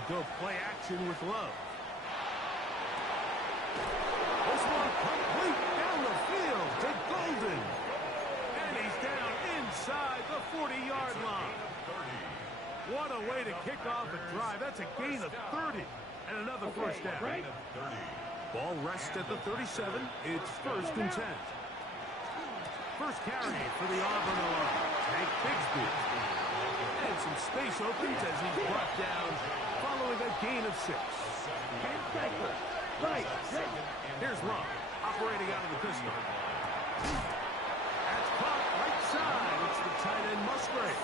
To go play action with Love. This one complete down the field to Golden. And he's down inside the 40-yard line. What a way to kick off a drive. That's a gain of 30 and another first down. Ball rests at the 37. It's 1st and 10. First carry for the Auburn line. Hank Bigsby. And some space opens as he's brought down following a gain of 6. Right. Here's Love operating out of the pistol. That's caught right side. It's the tight end Musgrave.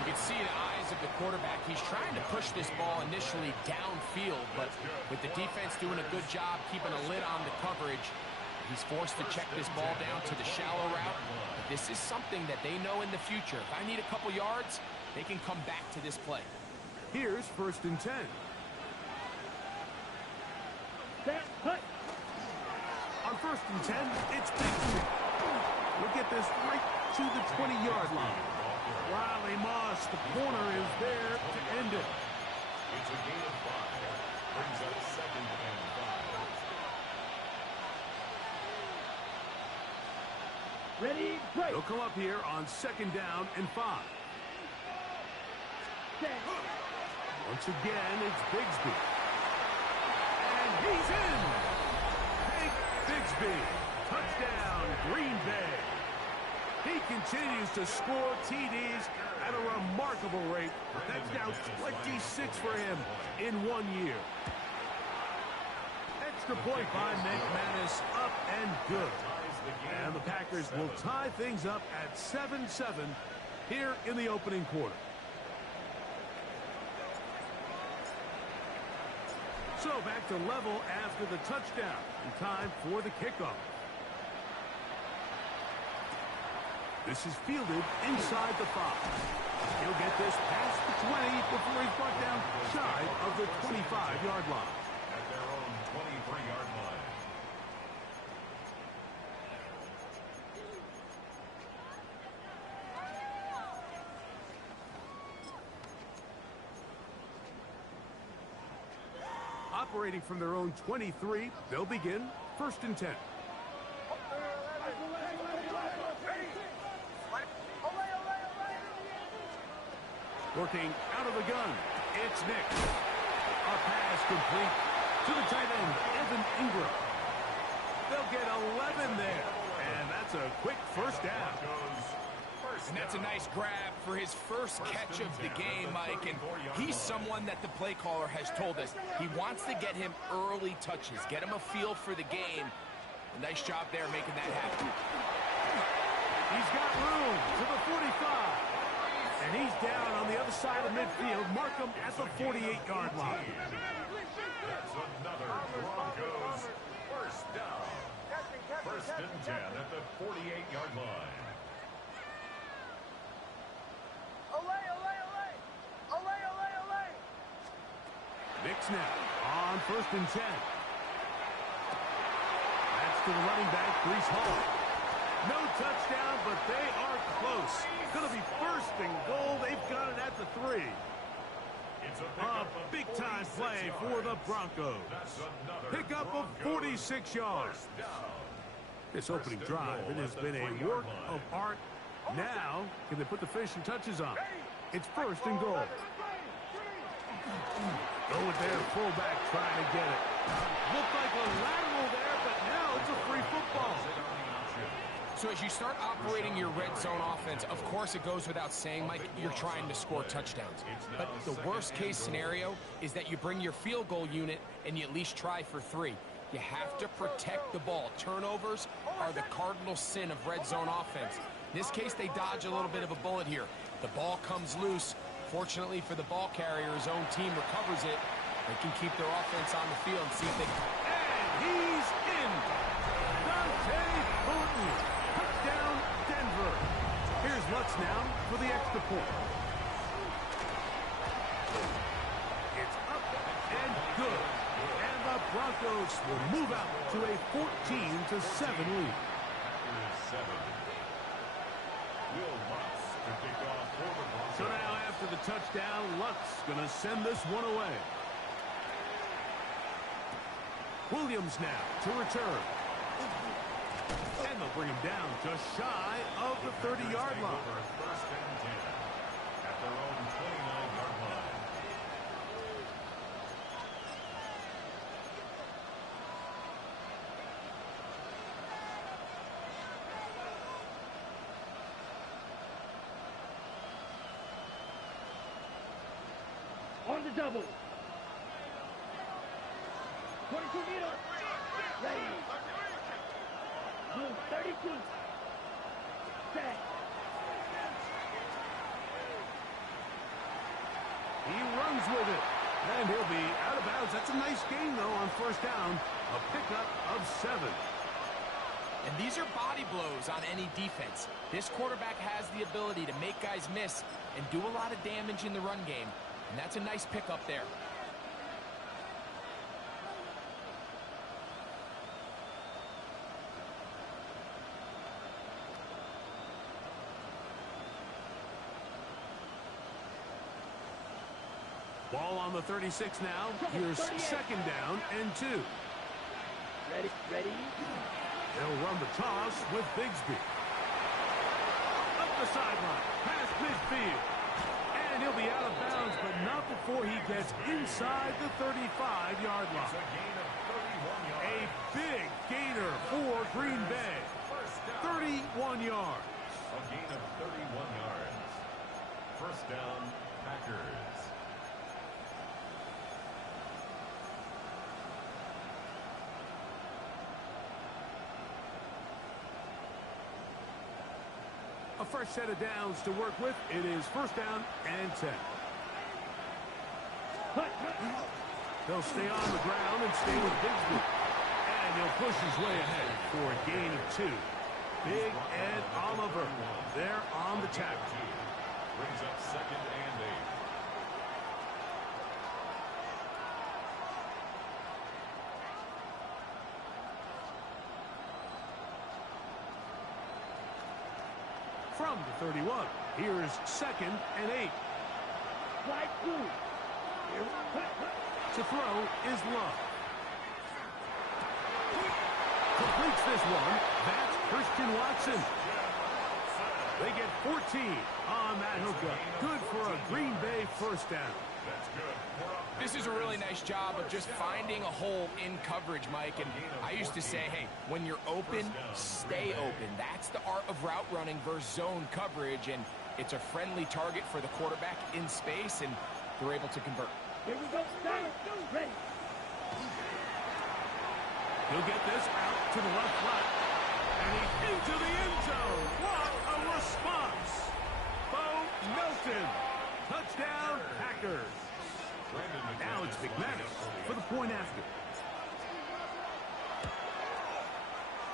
You can see in the eyes of the quarterback, he's trying to push this ball initially downfield, but with the defense doing a good job keeping a lid on the coverage, he's forced to check this ball down to the shallow route. But this is something that they know in the future. If I need a couple yards, they can come back to this play. Here's 1st and 10. On 1st and 10, it's Bigsby. We'll get this right to the 20-yard line. Riley Moss, the corner, is there to end it. It's a gain of 5. Brings up 2nd and 5. Ready, break. They'll come up here on 2nd down and 5. Once again, it's Bigsby. And he's in. Hank Bigsby. Touchdown, Green Bay. He continues to score TDs at a remarkable rate. That's now 26 for him in 1 year. Extra point by McManus, up and good. And the Packers will tie things up at 7-7 here in the opening quarter. So back to level after the touchdown. And time for the kickoff. This is fielded inside the 5. He'll get this past the 20 before he's brought down shy of the 25-yard line. At their own 23-yard line. Operating from their own 23, they'll begin 1st and 10. Working out of the gun, it's Nick. A pass complete to the tight end, Evan Ingram. They'll get 11 there, and that's a quick first down. And that's a nice grab for his first catch of the game, Mike. And he's someone that the play caller has told us he wants to get him early touches, get him a feel for the game. A nice job there making that happen. He's got room to the 45. And he's down on the other side of midfield. Markham at the 48-yard line. That's another Broncos first down. 1st and 10 at the 48-yard line. Nick's now on 1st and 10. That's to the running back, Breece Hall. No touchdown, but they are close. Going to be 1st and goal. They've got it at the 3. A big-time play for the Broncos. Pickup of 46 yards. This opening drive, it has been a work of art. Now, can they put the finishing touches on? It's 1st and goal. Go with their fullback trying to get it. Looked like a lateral there, but now it's a free football. So as you start operating your red zone offense, of course it goes without saying, Mike, you're trying to score touchdowns. But the worst case scenario is that you bring your field goal unit and you at least try for 3. You have to protect the ball. Turnovers are the cardinal sin of red zone offense. In this case, they dodge a little bit of a bullet here. The ball comes loose. Fortunately for the ball carrier, his own team recovers it. They can keep their offense on the field and see if they can. And he's in. Dante Thornton. Touchdown, Denver. Here's Lutz now for the extra point. It's up and good. And the Broncos will move out to a 14-7 lead. So now after the touchdown. Lutz going to send this one away. Williams now to return. And they'll bring him down just shy of the 30-yard line. First and 10 at their own 29-yard line. On the double. 22 meters. Ready. Move 32. Set. He runs with it. And he'll be out of bounds. That's a nice gain, though, on first down. A pickup of 7. And these are body blows on any defense. This quarterback has the ability to make guys miss and do a lot of damage in the run game. And that's a nice pickup there. Ball on the 36 now. Here's second down and 2. Ready, ready. They'll run the toss with Bigsby. Up the sideline, past midfield. And he'll be out of bounds, but not before he gets inside the 35-yard line. A big gainer for Green Bay. 31 yards. A gain of 31 yards. First down, Packers. A fresh set of downs to work with. It is first down and 10. He'll stay on the ground and stay with Bigsby. And he'll push his way ahead for a gain of 2. Big Ed Oliver there on the tackle. Brings up second and 8. From the 31, here's second and 8. Slide 2. To throw is Love. Completes this one. That's Christian Watson. They get 14 on that hookup. Good for a Green Bay first down. This is a really nice job of just finding a hole in coverage, Mike. And I used to say, hey, when you're open, stay open. That's the art of route running versus zone coverage. And it's a friendly target for the quarterback in space, and they're able to convert. Here we go. Ready. He'll get this out to the left flat. And he's into the end zone. What a response. Bo Melton. Touchdown, Packers. Now it's McManus for the point after.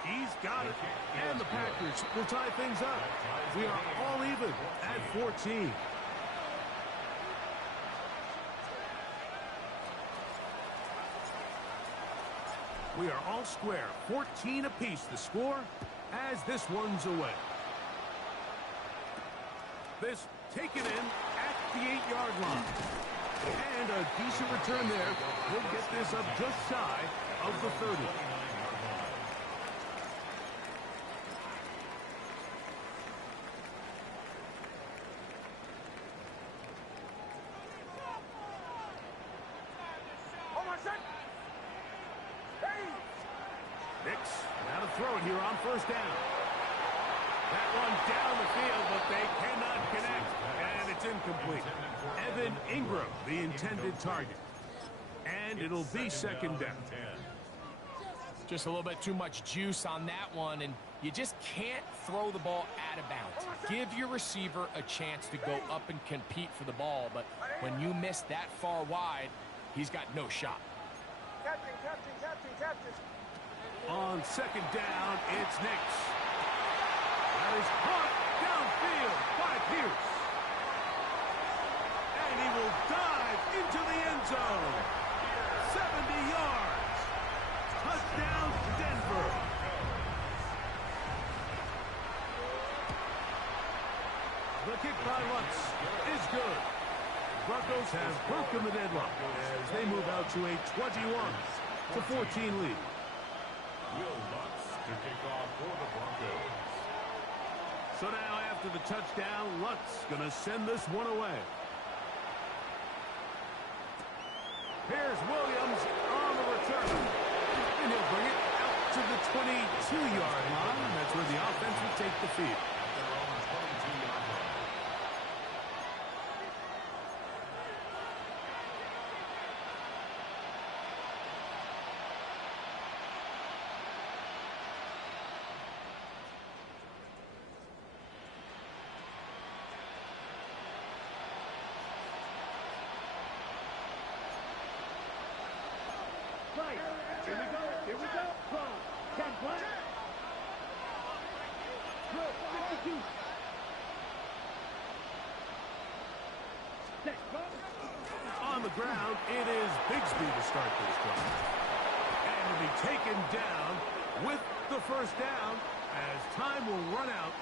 He's got it. And the Packers will tie things up. We are all even at 14. We are all square. 14 apiece the score as this one's away. This taken in at the 8-yard line. And a decent return there. He'll get this up just shy of the 30. Nix, now to throw it here on first down. That one down the field, but they cannot connect. And it's incomplete. Evan Ingram, the intended target. And it'll be second down. Just a little bit too much juice on that one, and you just can't throw the ball out of bounds. Give your receiver a chance to go up and compete for the ball, but when you miss that far wide, he's got no shot. Captain. On second down, it's Nix. That is caught downfield by Pierce. And he will dive into the end zone. 70 yards. Touchdown, Denver. The kick by Lutz is good. Broncos have broken the deadlock as they move out to a 21-14 lead. Will Lutz to kick off for the Broncos. So now after the touchdown, Lutz going to send this one away. Here's Williams on the return. And he'll bring it out to the 22-yard line. That's where the offense will take the field. At their own 22-yard line. Right. Here we go. Here we go. Throw. Ten black. Throw. 52. Set. Go. On the ground, it is Bigsby to start this drive. And to be taken down with the first down as time will run out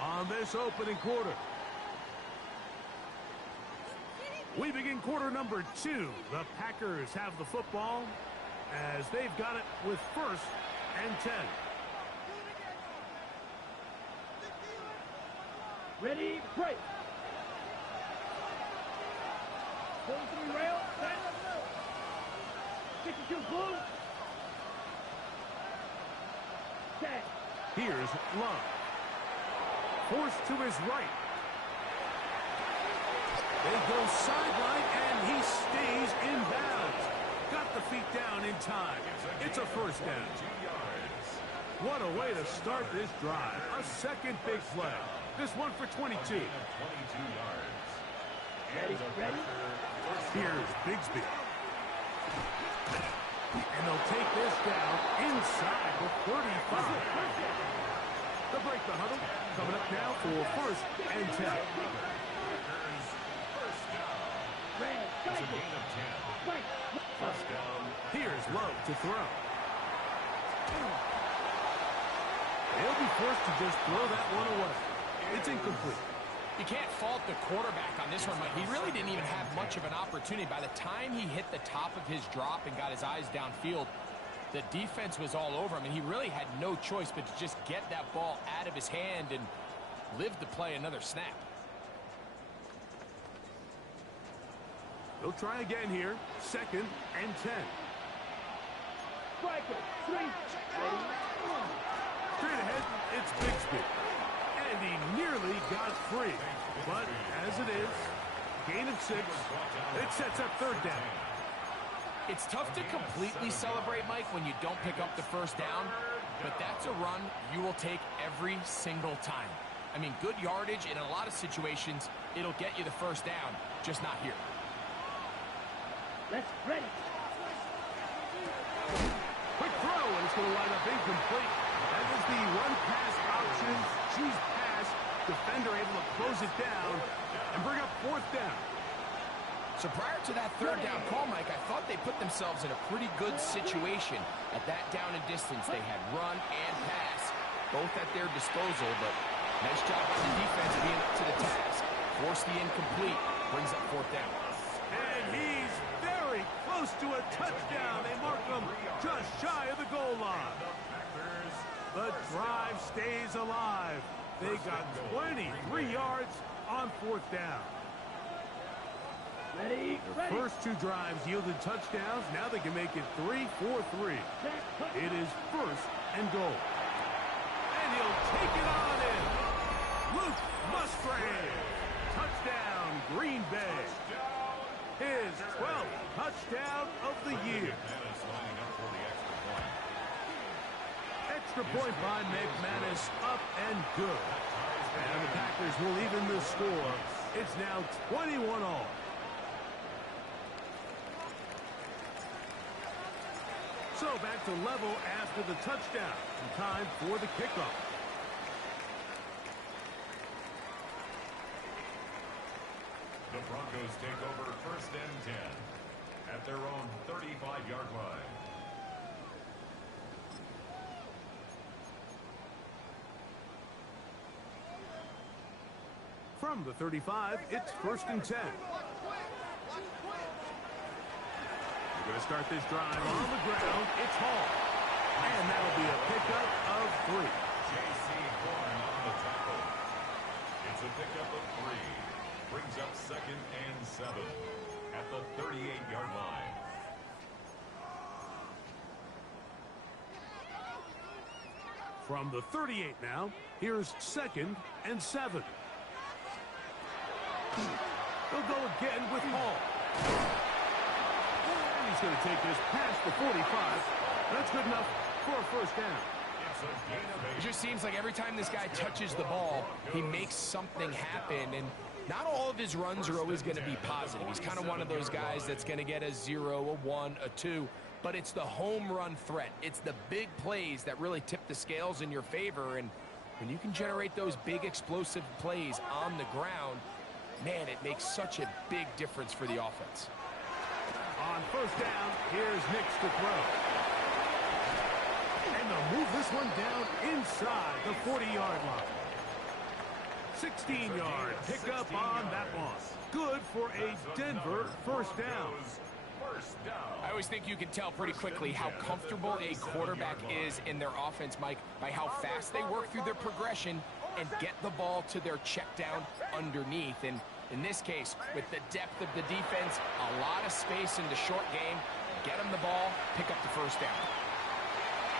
on this opening quarter. We begin quarter number 2. The Packers have the football as they've got it with 1st and 10. Ready. Break. Going to the rail. Set. 52 blue. Set. Here's Love. Forced to his right. They go sideline, and he stays in bounds. Got the feet down in time. It's a first down. 2 yards. What a way to start this drive. A second big play. This one for 22. 22 yards. Ready. Ready. Here's Bigsby. And they'll take this down inside the 35. They'll break the huddle. Coming up now for 1st and 10. First down. Red. It's a Cycle. gain of 10. Right. First down. Here's Love to throw. He'll be forced to just throw that one away. It's incomplete. You can't fault the quarterback on this one, Mike. He really didn't even have much of an opportunity. By the time he hit the top of his drop and got his eyes downfield, the defense was all over him, and he really had no choice but to just get that ball out of his hand and live to play another snap. They'll try again here. 2nd and 10. Striker. 3. Ready. Straight ahead, it's Bigsby. And he nearly got free. But as it is, gain of 6. It sets up 3rd down. It's tough to completely celebrate, Mike, when you don't pick up the first down, but that's a run you will take every single time. I mean, good yardage, and in a lot of situations, it'll get you the first down, just not here. Let's ready. Quick throw, and it's going to wind up incomplete. That was the run-pass option. Choose pass. Defender able to close it down and bring up 4th down. So prior to that 3rd down call, Mike, I thought they put themselves in a pretty good situation. At that down and distance, they had run and pass, both at their disposal, but nice job by the defense being up to the task. Force the incomplete, brings up 4th down. And he's very close to a touchdown. They mark him just shy of the goal line. The drive stays alive. They got 23 yards on 4th down. Ready. The Ready. first 2 drives yielded touchdowns. Now they can make it 3-4-3. It is 1st and goal. And he'll take it on in. Luke Musgrave. Touchdown, Green Bay. His 12th touchdown of the year. McManus lining up for the extra point. Extra point by McManus, up and good. And the Packers will even the score. It's now 21-all. So back to level after the touchdown. And time for the kickoff. The Broncos take over 1st and 10 at their own 35-yard line. From the 35, it's 1st and 10. Going to start this drive on the ground. It's Hall. And that'll be a pickup of 3. J.C. Horn on the tackle. It's a pickup of 3. Brings up 2nd and 7 at the 38-yard line. From the 38 now, here's 2nd and 7. They'll go again with Hall. And he's going to take this past the 45. That's good enough for a first down. It just seems like every time this guy touches the ball, he makes something happen, and not all of his runs are always going to be positive. He's kind of one of those guys that's going to get a 0, a 1, a 2, but it's the home run threat. It's the big plays that really tip the scales in your favor, and when you can generate those big explosive plays on the ground, man, it makes such a big difference for the offense. On first down, here's Nix to throw. And they'll move this one down inside the 40-yard line. 16-yard pickup on that one. Good for a Denver first down. I always think you can tell pretty quickly how comfortable a quarterback is in their offense, Mike, by how fast they work through their progression and get the ball to their check down underneath. And in this case, with the depth of the defense, a lot of space in the short game, get him the ball, pick up the first down.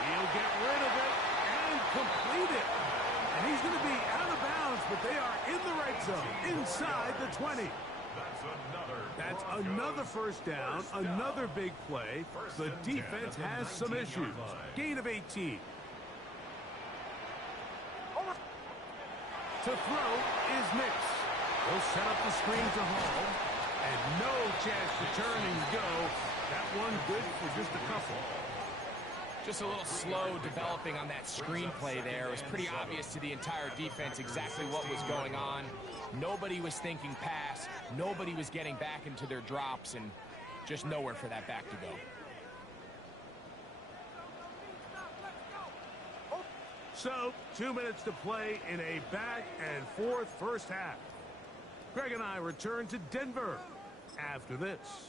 He'll get rid of it and complete it. And he's going to be out of bounds, but they are in the right zone, inside the 20. That's another first down, another big play. The defense has some issues. Gain of 18. To throw is Nix. He'll set up the screen to Hall. And no chance to turn and go. That one good for just a couple. Just a little slow developing on that screenplay there. It was pretty obvious to the entire defense exactly what was going on. Nobody was thinking pass. Nobody was getting back into their drops, and just nowhere for that back to go. So, 2 minutes to play in a back-and-forth first half. Greg and I return to Denver after this.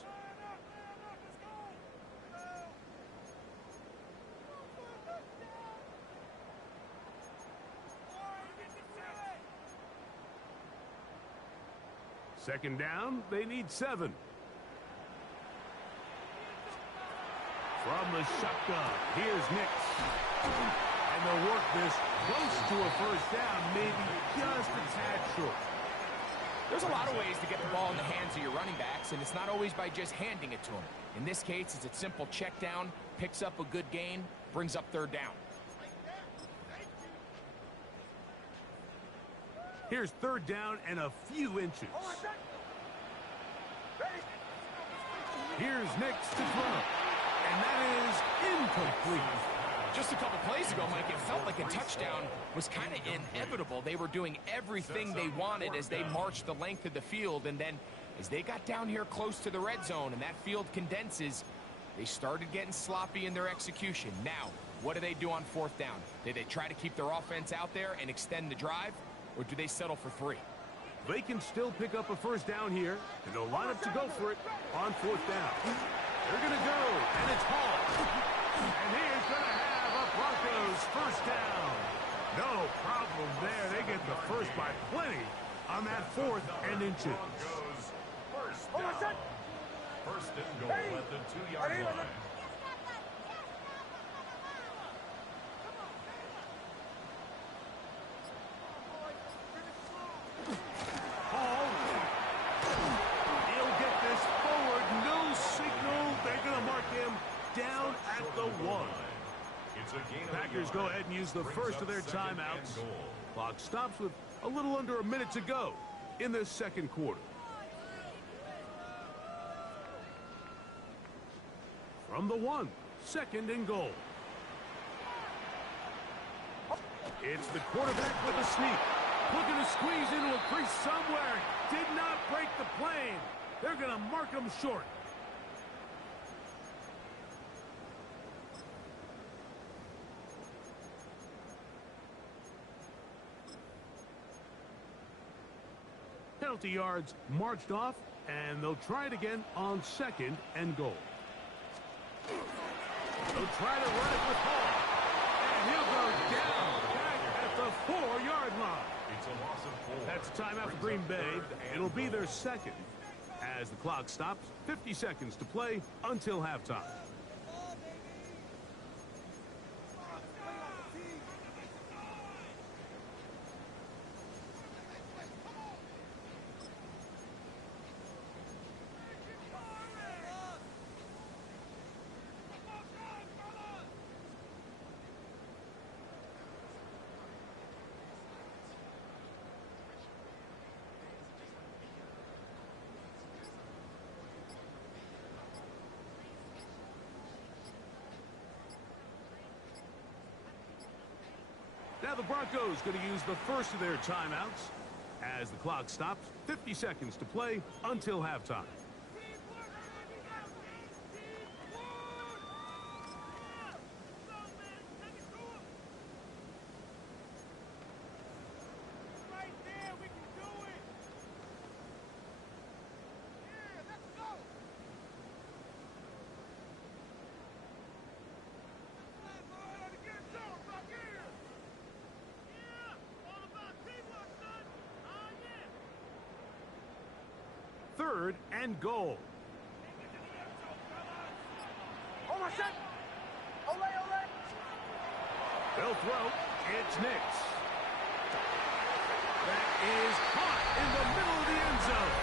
Second down, they need 7. From the shotgun, here's Nix. And they'll work this close to a first down, maybe just a tad short. There's a lot of ways to get the ball in the hands of your running backs, and it's not always by just handing it to them. In this case, it's a simple check down, picks up a good gain, brings up third down. Here's third down and a few inches. Here's Nix to throw. And that is incomplete. Just a couple plays ago, Mike, it felt like a touchdown was kind of inevitable. They were doing everything they wanted as they marched the length of the field. And then as they got down here close to the red zone and that field condenses, they started getting sloppy in their execution. Now, what do they do on fourth down? Do they try to keep their offense out there and extend the drive? Or do they settle for 3? They can still pick up a first down here, and they'll line up to go for it on fourth down. They're going to go, and it's Hall. And he's going to have a Broncos first down. No problem there. They get the first by plenty on that 4th and inches. First down. First and goal at the 2-yard line. Down at the 1. Packers go ahead and use the first of their timeouts. Clock stops with a little under a minute to go in the second quarter. From the 1, 2nd and goal. It's the quarterback with a sneak. Looking to squeeze into a crease somewhere. Did not break the plane. They're going to mark him short. Penalty yards marched off, and they'll try it again on 2nd and goal. They'll try to run it with Hall. And he'll go down back at the 4-yard line. It's a loss of 4. That's a timeout for Green Bay. It'll be their second. As the clock stops, 50 seconds to play until halftime. Now the Broncos going to use the first of their timeouts. As the clock stops, 50 seconds to play until halftime. Third and goal. They'll throw. It's Nix. That is caught in the middle of the end zone.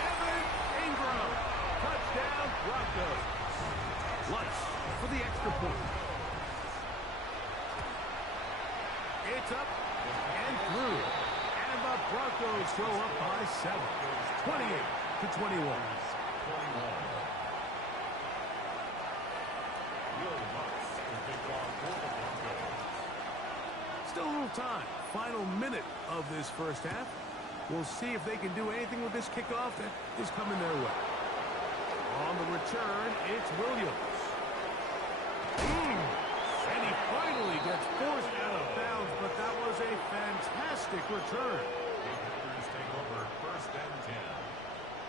Evan Ingram. Touchdown, Broncos. Lutz for the extra point. It's up and through. And the Broncos throw up by 7. 28-21. Still a little time. Final minute of this first half. We'll see if they can do anything with this kickoff that is coming their way. On the return, it's Williams. And he finally gets forced out of bounds, but that was a fantastic return. Take over first and 10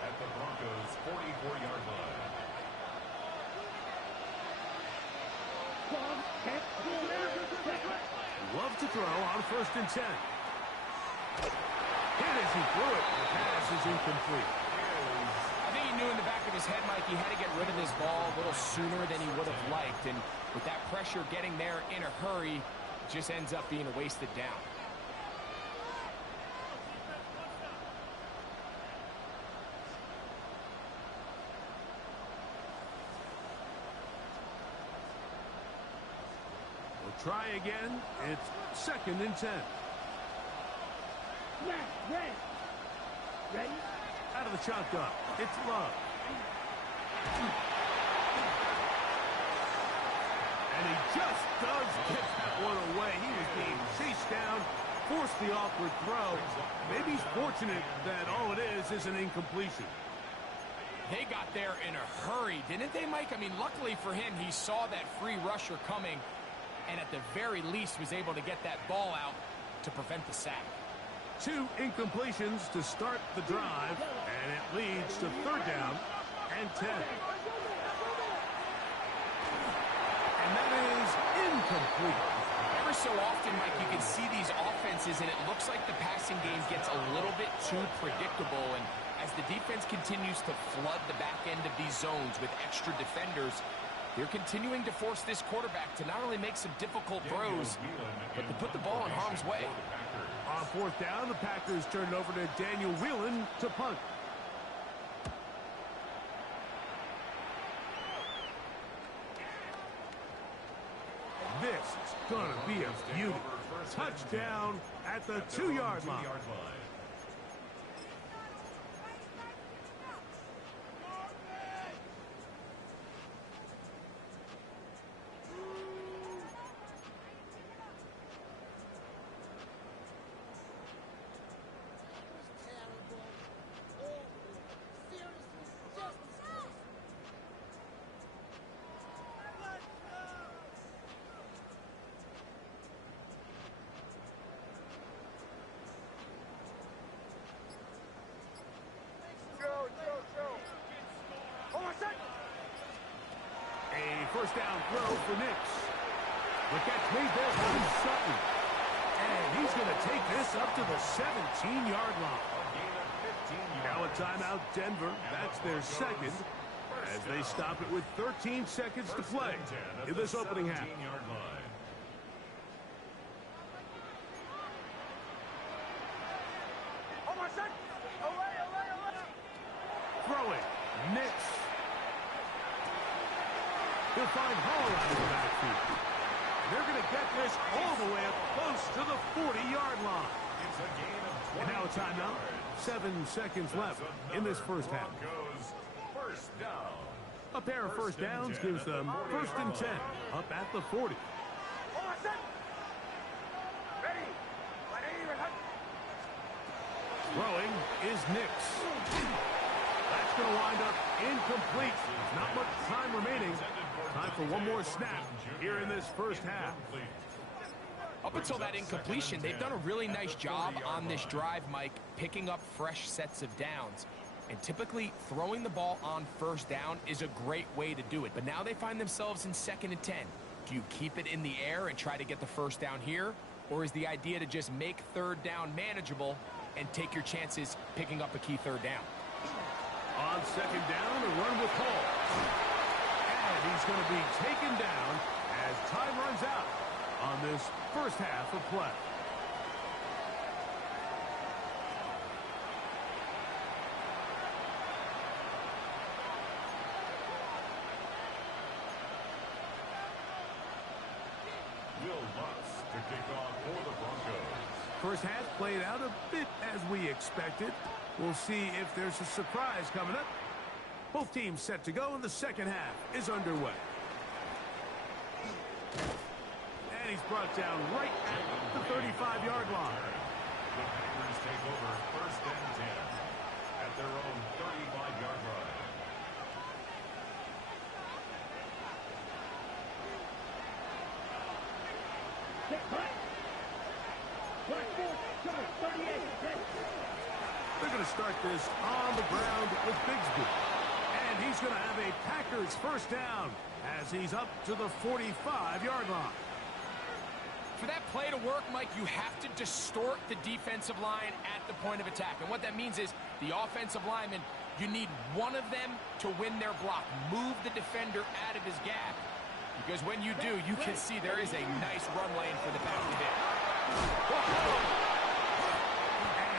at the Broncos' 44-yard line. Love to throw on first and 10. Hit as he threw it. The pass is incomplete. I think he knew in the back of his head, Mike, he had to get rid of this ball a little sooner than he would have liked. And with that pressure getting there in a hurry, it just ends up being a wasted down. Try again. It's second and 10. Ready? Out of the shotgun. It's Love. And he just does get that one away. He was being chased down, forced the awkward throw. Maybe he's fortunate that all it is an incompletion. They got there in a hurry, didn't they, Mike? I mean, luckily for him, he saw that free rusher coming, and at the very least was able to get that ball out to prevent the sack. 2 incompletions to start the drive, and it leads to third down and 10. And that is incomplete. Ever so often, Mike, you can see these offenses, and it looks like the passing game gets a little bit too predictable, and as the defense continues to flood the back end of these zones with extra defenders, they're continuing to force this quarterback to not only make some difficult throws, but to put the ball in harm's way. On fourth down, the Packers turn it over to Daniel Whelan to punt. This is going to be a beauty. Touchdown at the 2-yard line. first down throw for Nix. The catch made there by Sutton. And he's going to take this up to the 17-yard line. Now a timeout, Denver. That's their second, as they stop it with 13 seconds to play in this opening half. Throwing, Nix. He'll find Hall out of the backfield. They're going to get this all the way up close to the 40-yard line. And now a timeout. 7 seconds left in this first half. A pair of first downs gives them 1st and 10 up at the 40. Throwing is Nix. That's going to wind up incomplete. Not much time remaining. Time for one more snap here in this first half. Up until that incompletion, they've done a really nice job on this drive, Mike, picking up fresh sets of downs. And typically, throwing the ball on first down is a great way to do it. But now they find themselves in 2nd and 10. Do you keep it in the air and try to get the first down here? Or is the idea to just make 3rd down manageable and take your chances picking up a key 3rd down? On 2nd down, a run with Hall. And he's going to be taken down as time runs out on this first half of play. Will Lutz to kick off for the Broncos. First half played out a bit as we expected. We'll see if there's a surprise coming up. Both teams set to go, and the second half is underway. And he's brought down right at the 35-yard line. The Packers take over 1st and 10 at their own 35-yard line. They're going to start this on the ground with Bigsby. And he's going to have a Packers first down as he's up to the 45-yard line. For that play to work, Mike, you have to distort the defensive line at the point of attack. And what that means is the offensive lineman, you need one of them to win their block. Move the defender out of his gap. Because when you do, you can see there is a nice run lane for the pass to hit.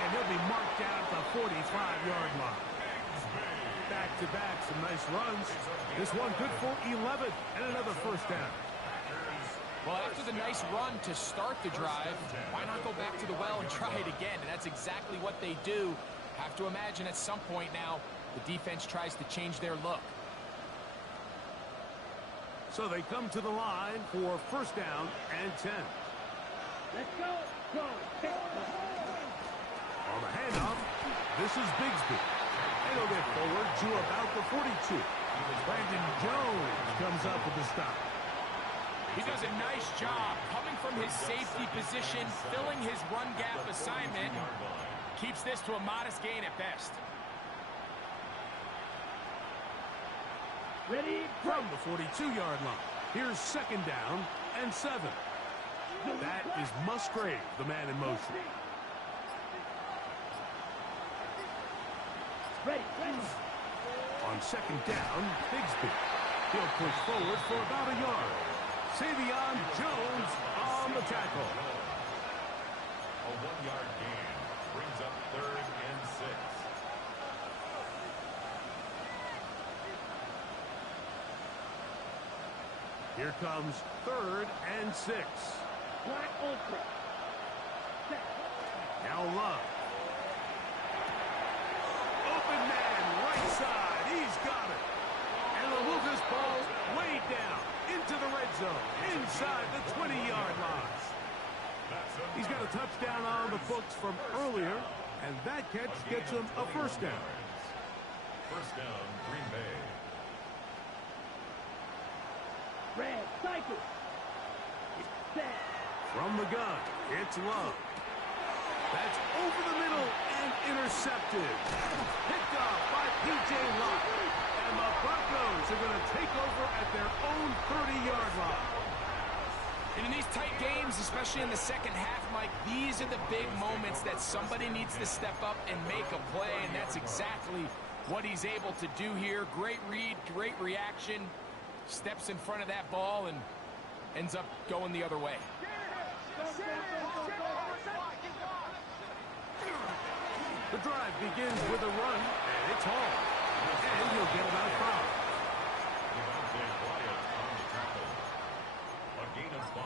And he'll be marked down at the 45-yard line. Back-to-back, some nice runs. This one good for 11 and another first down. Well, after the nice run to start the drive, why not go back to the well and try it again? And that's exactly what they do. Have to imagine at some point now, the defense tries to change their look. So they come to the line for first down and 10. Let's go. Go. On the handoff, this is Bigsby. And he'll get forward to about the 42. Brandon Jones comes up with the stop. He does a nice job coming from his safety position, filling his run gap assignment. Keeps this to a modest gain at best. Ready? From the 42-yard line, here's 2nd down and 7. That is Musgrave, the man in motion. Ready. On 2nd down, Bigsby. He'll push forward for about a yard. Savion Jones on the tackle. A 1-yard gain brings up 3rd and 6. Here comes 3rd and 6. Black ultra. Now Love. Open man, right side. He's got it. And the Lucas ball way down into the red zone, inside the 20-yard line. He's got a touchdown on the books from earlier, and that catch gets him a first down. First down, Green Bay. Red cycle. Set. From the gun, it's Love. That's over the middle and intercepted. Picked off by P.J. Love. And the Broncos are going to take over at their own 30-yard line. And in these tight games, especially in the second half, Mike, these are the big moments that somebody needs to step up and make a play, and that's exactly what he's able to do here. Great read, great reaction, steps in front of that ball and ends up going the other way. The drive begins with a run, and it's Hall. And he'll get about 5. A gain of 5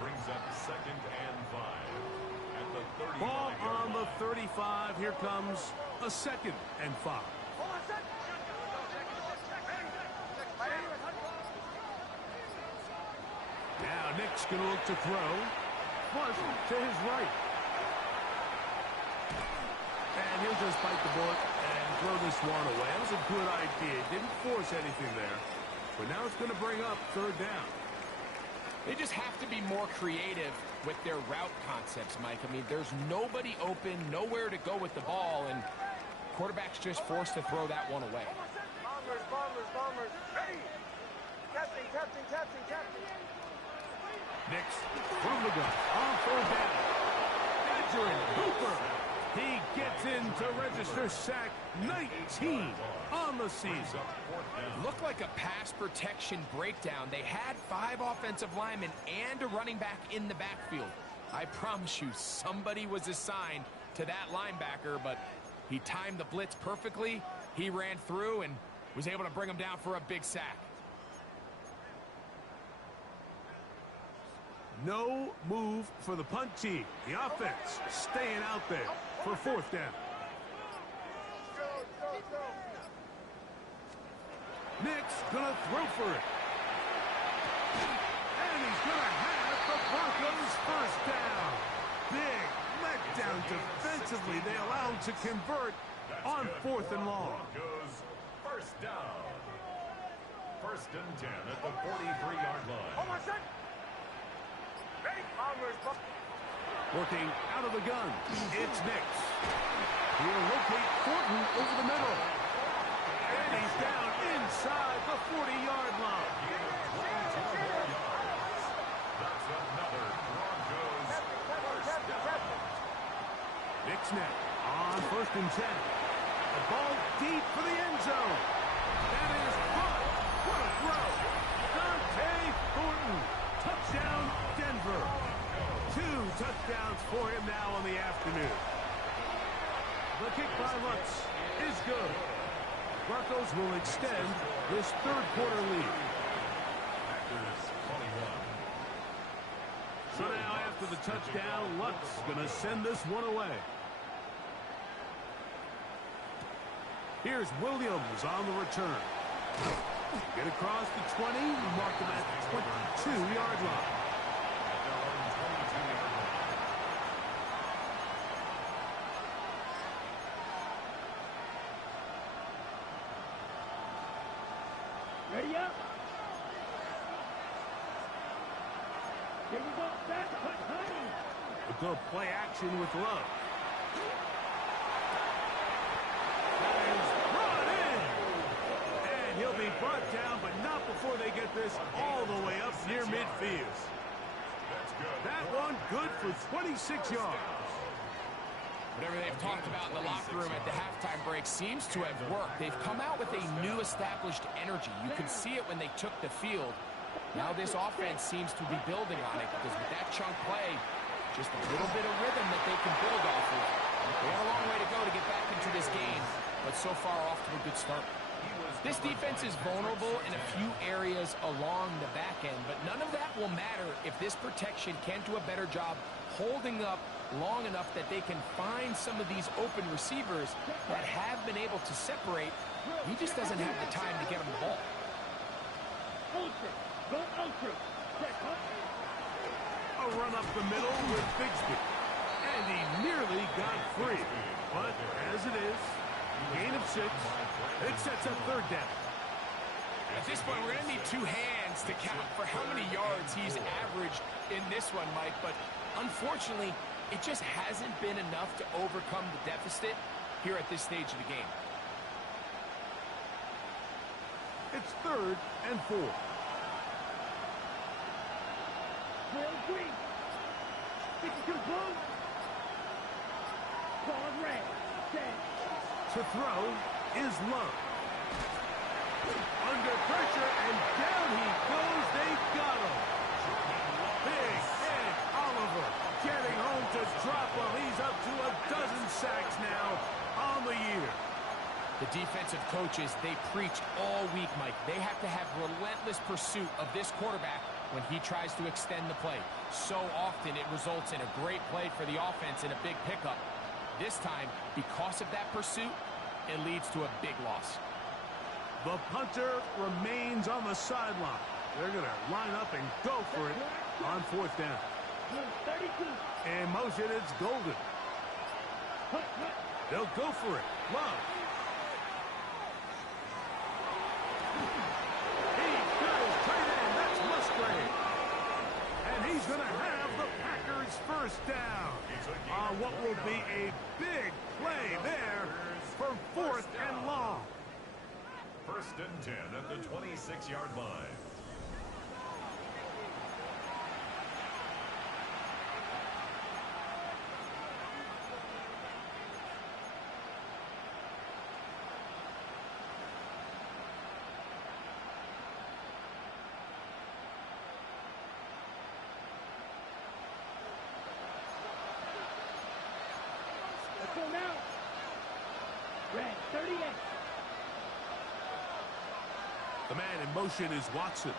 brings up 2nd and 5 at the 35. Ball on the 35. Here comes a 2nd and 5. Now Nick's going to look to throw. Flush to his right. And he'll just bite the bullet and throw this one away. That was a good idea. Didn't force anything there. But now it's going to bring up 3rd down. They just have to be more creative with their route concepts, Mike. I mean, there's nobody open, nowhere to go with the ball, and quarterback's just forced to throw that one away. Bombers. Ready. Captain. Nix from the gun on 4th down. Adrian Hooper. He gets in to register sack 19 on the season. Looked like a pass protection breakdown. They had 5 offensive linemen and a running back in the backfield. I promise you, somebody was assigned to that linebacker, but he timed the blitz perfectly. He ran through and was able to bring him down for a big sack. No move for the punt team. The offense staying out there for 4th down. Nick's gonna throw for it. And he's gonna have the Broncos 1st down. Big letdown defensively. They allow him to convert on 4th and long. Broncos 1st down. 1st and 10 at the 43-yard line. Working out of the gun, it's Nix. He'll locate Thornton over the middle. And he's down inside the 40-yard line. That's another Broncos 1st down. Nix now on 1st and 10. The ball deep for the end zone. That is caught. What a throw. Dante Thornton. Touchdown, Denver. 2 touchdowns for him now on the afternoon. The kick by Lutz is good. Broncos will extend this 3rd quarter lead. Packers 21. So now after the touchdown, Lutz going to send this one away. Here's Williams on the return. Get across the 20, mark him at the 22-yard line. Ready up. Here we go. Back. A good play action with Love. That is brought in. And he'll be brought down, but not before they get this all the way up near midfield. That one good for 26 yards. Whatever they've talked about in the locker room at the halftime break seems to have worked. They've come out with a new established energy. You could see it when they took the field. Now this offense seems to be building on it because with that chunk play, just a little bit of rhythm that they can build off of. They have a long way to go to get back into this game, but so far off to a good start. This defense is vulnerable in a few areas along the back end, but none of that will matter if this protection can't do a better job holding up long enough that they can find some of these open receivers that have been able to separate. He just doesn't have the time to get them the ball. A run up the middle with Bigsby. And he nearly got free. But as it is, gain of 6. It sets up 3rd down. At this point, we're going to need 2 hands to count for how many yards he's averaged in this one, Mike. But unfortunately, it just hasn't been enough to overcome the deficit here at this stage of the game. It's 3rd and 4. Ball green. 52 blue. Ball red. Set. To throw is Love. Under pressure, and down he goes. They got him. Big Ed Oliver getting home to drop while he's up to a dozen sacks now on the year. The defensive coaches, they preached all week, Mike. They have to have relentless pursuit of this quarterback when he tries to extend the play. So often it results in a great play for the offense and a big pickup. This time, because of that pursuit, it leads to a big loss. The punter remains on the sideline. They're going to line up and go for it on 4th down. 32. In motion, it's Golden. They'll go for it. Love. He's got his tight end. That's Musgrave. And he's going to have the Packers 1st down on what will be a big play there for 4th and long. 1st and 10 at the 26-yard line. Let's go now. Red 38. The man in motion is Watson.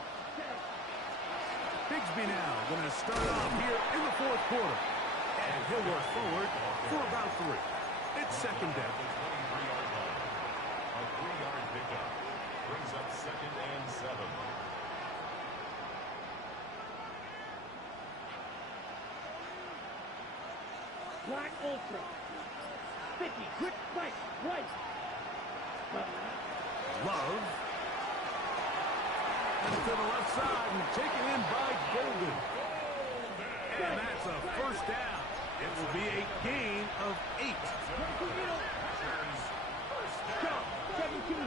Bigsby now going to start off here in the 4th quarter. And he'll work forward for about 3. It's 2nd down. The 23-yard line. A 3-yard pickup brings up 2nd and 7. Black Ultra. 50. Quick right. Right. Love. And to the left side and taken in by Golden. And that's a 1st down. It will be a gain of 8. Go. 17.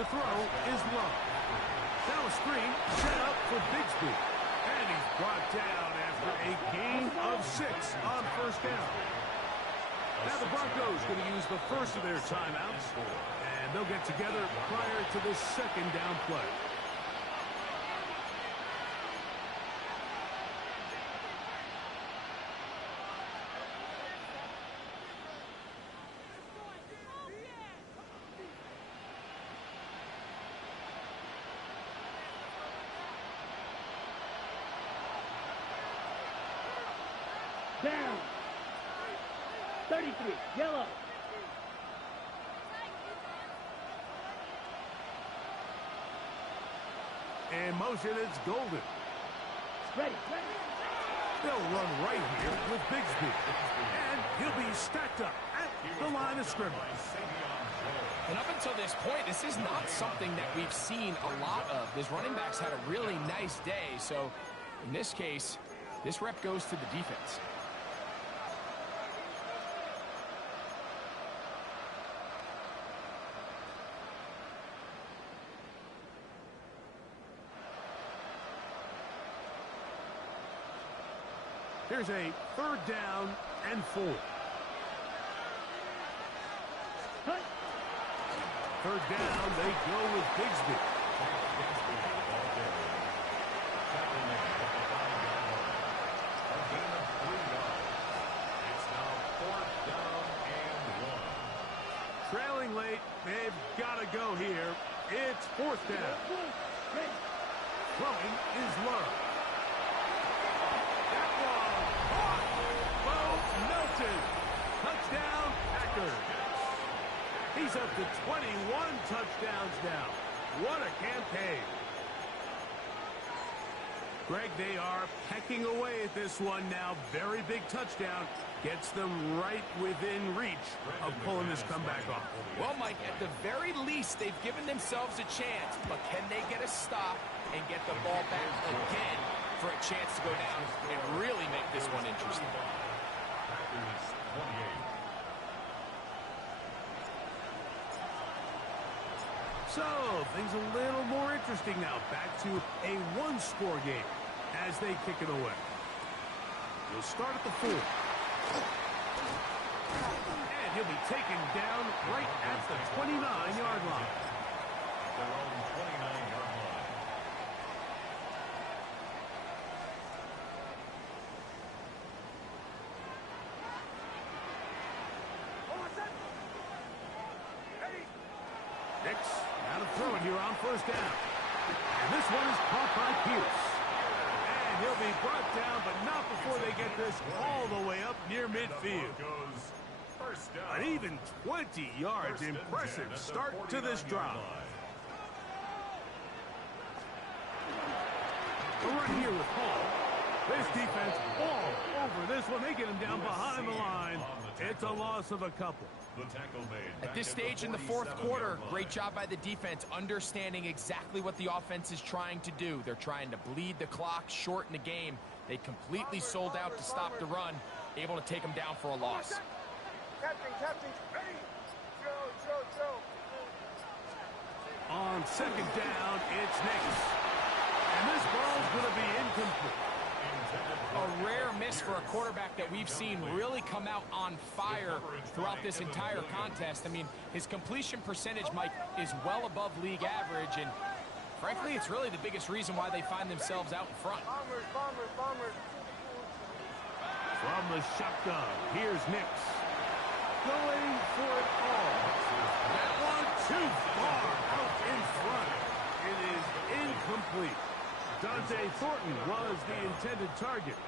To throw is Love. Now a screen set up for Bigsby. And he's brought down after a gain of 6 on 1st down. Now the Broncos going to use the first of their timeouts. And they'll get together prior to the 2nd down play. Down. 33. Yellow. In motion, it's Golden. Ready. They'll run right here with Bigsby. And he'll be stacked up at the line of scrimmage. And up until this point, this is not something that we've seen a lot of. This running back's had a really nice day. So in this case, this rep goes to the defense. Here's a 3rd down and 4. 3rd down, they go with Bigsby. It's now 4th down and 1. Trailing late, they've got to go here. It's 4th down. Throwing is Love. That one caught. Bo Melton. Touchdown, Packers. He's up to 21 touchdowns now. What a campaign. Greg, they are pecking away at this one now. Very big touchdown. Gets them right within reach of pulling this comeback off. Well, Mike, at the very least, they've given themselves a chance. But can they get a stop and get the ball back again for a chance to go down and really make this one interesting? Packers 28. So, things a little more interesting now. Back to a one-score game as they kick it away. We'll start at the 4. And he'll be taken down right at the 29-yard line. Their own 29-yard line. Nix, now to throw it here on first down. And this one is caught by Pierce. And he'll be brought down, but not before they get this all the way up near midfield. Goes first down. An even 20 yards. Impressive start to this drive. A run here with Hall. This defense all over this one. They get him down behind the line. It's a loss of a couple. The tackle made. At this stage in the fourth quarter, great job by the defense, understanding exactly what the offense is trying to do. They're trying to bleed the clock, shorten the game. They completely sold out to stop the run, able to take them down for a loss. Captain, ready. Joe. On second down, it's Nix. And this ball's going to be incomplete. A rare miss for a quarterback that we've seen really come out on fire throughout this entire contest. I mean, his completion percentage, Mike, is well above league average, and frankly, it's really the biggest reason why they find themselves out in front. Bombers. From the shotgun, here's Nix. Going for it all. That one too far out in front. It is incomplete. Dante Thornton was the intended target.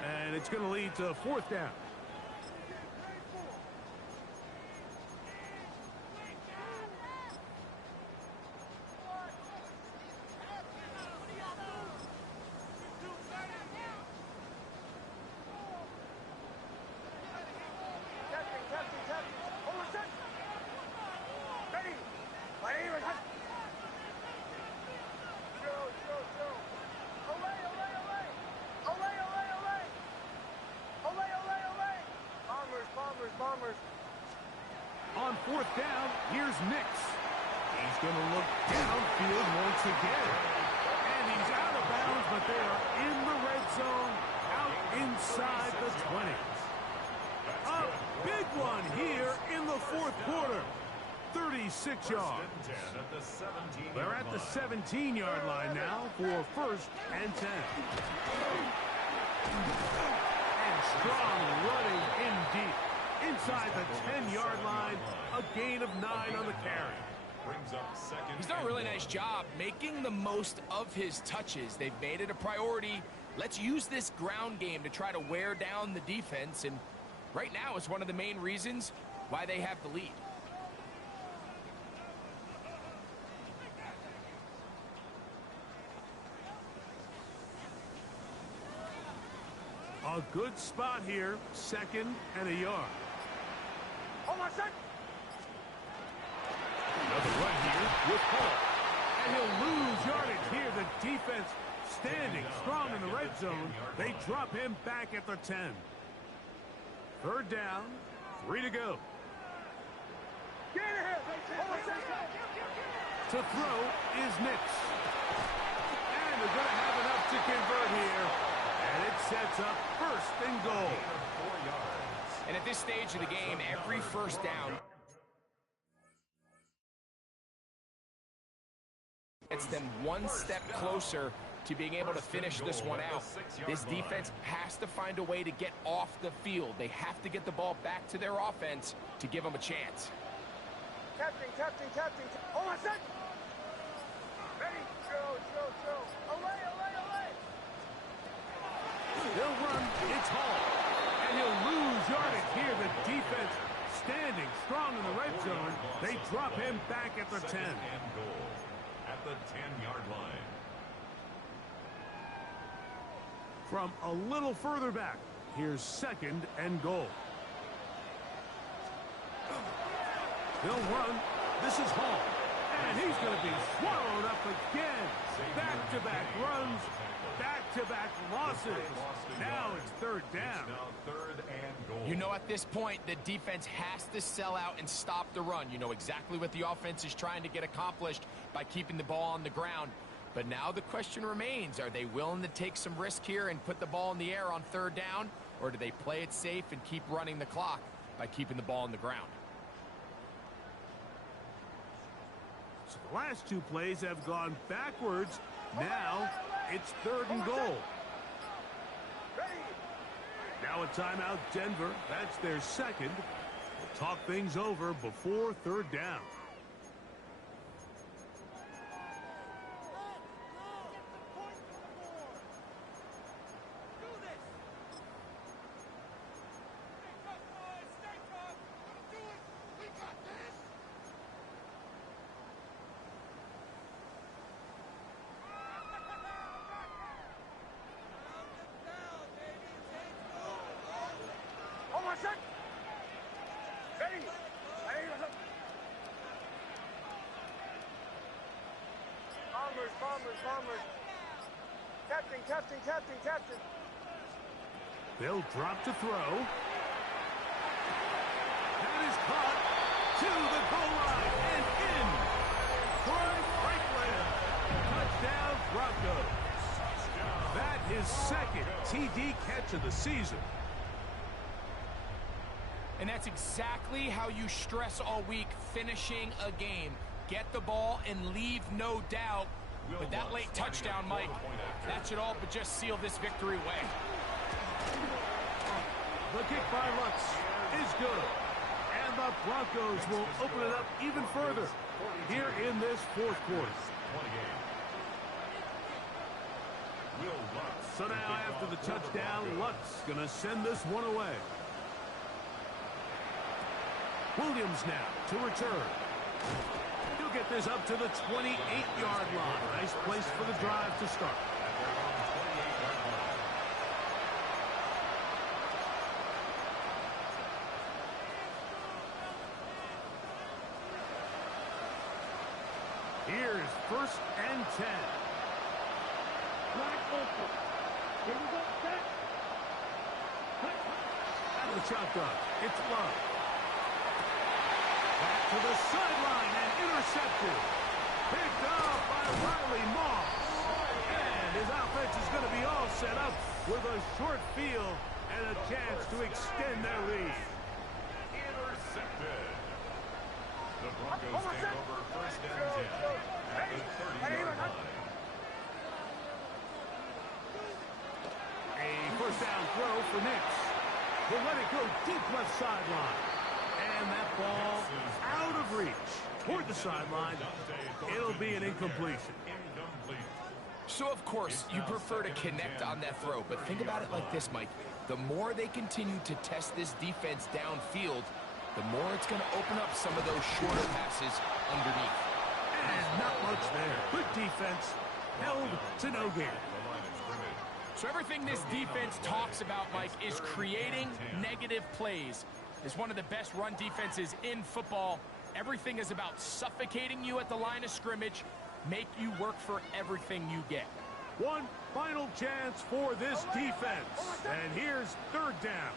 And it's going to lead to fourth down. Captain. Hold on, set. Ready. Joe. Olay. Bombers. On fourth down, here's Nix. He's going to look downfield once again. And he's out of bounds, but they are in the red zone, out inside the 20. A big one here in the fourth quarter. 36 yards. They're at the 17-yard line now for first and 10. And strong running in deep. Inside the 10-yard line, a gain of 9 on the carry. He's done a really nice job making the most of his touches. They've made it a priority. Let's use this ground game to try to wear down the defense, and right now it's one of the main reasons why they have the lead. A good spot here, second and a yard. Hold on, set. Another run here with Hall. And he'll lose yardage here. The defense standing strong in the red zone. They drop him back at the 10. Third down, 3 to go. Get ahead. Hold on, set. To throw is Nix. And they're going to have enough to convert here. And it sets up first and goal. And at this stage of the game, every first down gets them one step closer to being able to finish this one out. This defense has to find a way to get off the field. They have to get the ball back to their offense to give them a chance. Captain. Hold on, set. Ready. Joe. Olay. They'll run, it's Hall. And he'll lose yardage here. The defense standing strong in the red zone. They drop him back at the 10. And goal at the 10-yard line. From a little further back, here's second and goal. They'll run. This is Hall. And he's going to be swallowed up again. Back-to-back runs. Back-to-back losses. Now it's third down. You know at this point the defense has to sell out and stop the run. You know exactly what the offense is trying to get accomplished by keeping the ball on the ground. But now the question remains, are they willing to take some risk here and put the ball in the air on third down? Or do they play it safe and keep running the clock by keeping the ball on the ground? So the last two plays have gone backwards. Now it's 3rd and goal. Now a timeout, Denver. That's their second. We'll talk things over before 3rd down. Bombers. Captain. They'll drop to throw. That is caught to the goal line and in. Troy Franklin. Touchdown, Broncos. That is second TD catch of the season. And that's exactly how you stress all week, finishing a game. Get the ball and leave no doubt. But that late touchdown, Mike, that should all but just seal this victory away. The kick by Lutz is good. And the Broncos will open it up even further here in this 4th quarter. So now after the touchdown, Lutz going to send this one away. Williams now to return. He'll get this up to the 28-yard line. Nice place for the drive to start. Here's 1st and 10. Wide open. Here we go. Set. Out of the shotgun. It's Love. Back to the sideline and intercepted. Picked up by Riley Moss. And his offense is going to be all set up with a short field and a chance to extend their lead. Intercepted. The Broncos take over 1st and 10 at the 30-yard line. A 1st down throw for Nix. He'll let it go deep left sideline. And that ball out of reach toward the sideline. It'll be an incompletion. So, of course, you prefer to connect on that throw, but think about it like this, Mike. The more they continue to test this defense downfield, the more it's going to open up some of those shorter passes underneath. And not much there. Good defense. Held to no gain. So everything this defense talks about, Mike, is creating negative plays. It's one of the best run defenses in football. Everything is about suffocating you at the line of scrimmage, make you work for everything you get. One final chance for this defense. And here's 3rd down.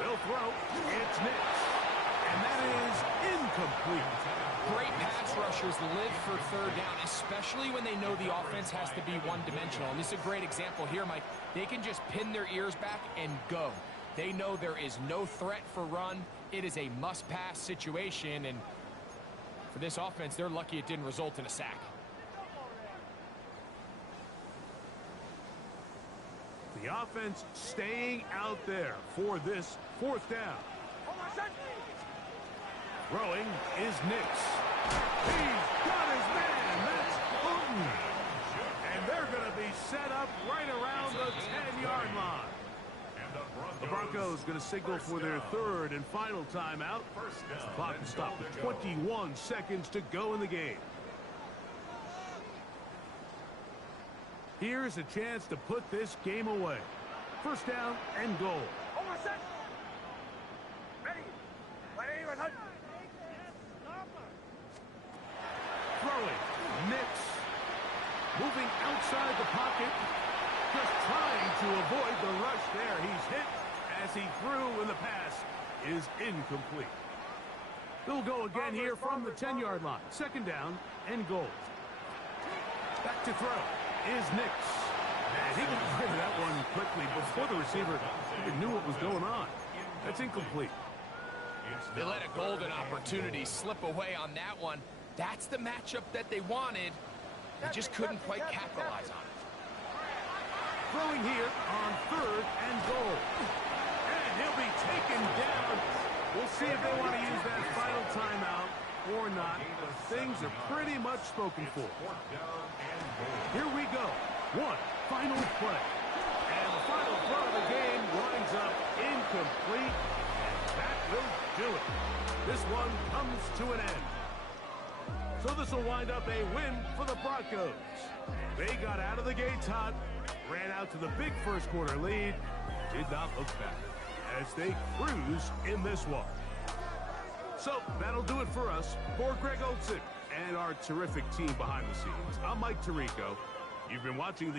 They'll throw. It's Nix. And that is incomplete. Great pass rushers live for 3rd down, especially when they know the offense has to be one-dimensional. And this is a great example here, Mike. They can just pin their ears back and go. They know there is no threat for run. It is a must-pass situation, and for this offense, they're lucky it didn't result in a sack. The offense staying out there for this 4th down. Throwing is Nix. He's got his man. That's Houghton. And they're going to be set up right around the 10-yard line. The Broncos going to signal for their 3rd and final timeout. The clock will stop with 21 seconds to go in the game. Here's a chance to put this game away. 1st down and goal. Throwing. Nix. to avoid the rush there. He's hit as he threw, and the pass is incomplete. They'll go again here from the 10-yard line. Second down and goal. Back to throw is Nix. And he got rid of that one quickly before the receiver even knew what was going on. That's incomplete. They let a golden opportunity slip away on that one. That's the matchup that they wanted. They just couldn't quite capitalize on it. Throwing here on third and goal. And he'll be taken down. We'll see if they want to use that final timeout or not. But things are pretty much spoken for. Here we go. One final play. And the final throw of the game winds up incomplete. And that will do it. This one comes to an end. So this will wind up a win for the Broncos. They got out of the gates hot, ran out to the big first quarter lead, did not look back as they cruise in this one. So that'll do it for us. For Greg Olsen and our terrific team behind the scenes, I'm Mike Tirico. You've been watching the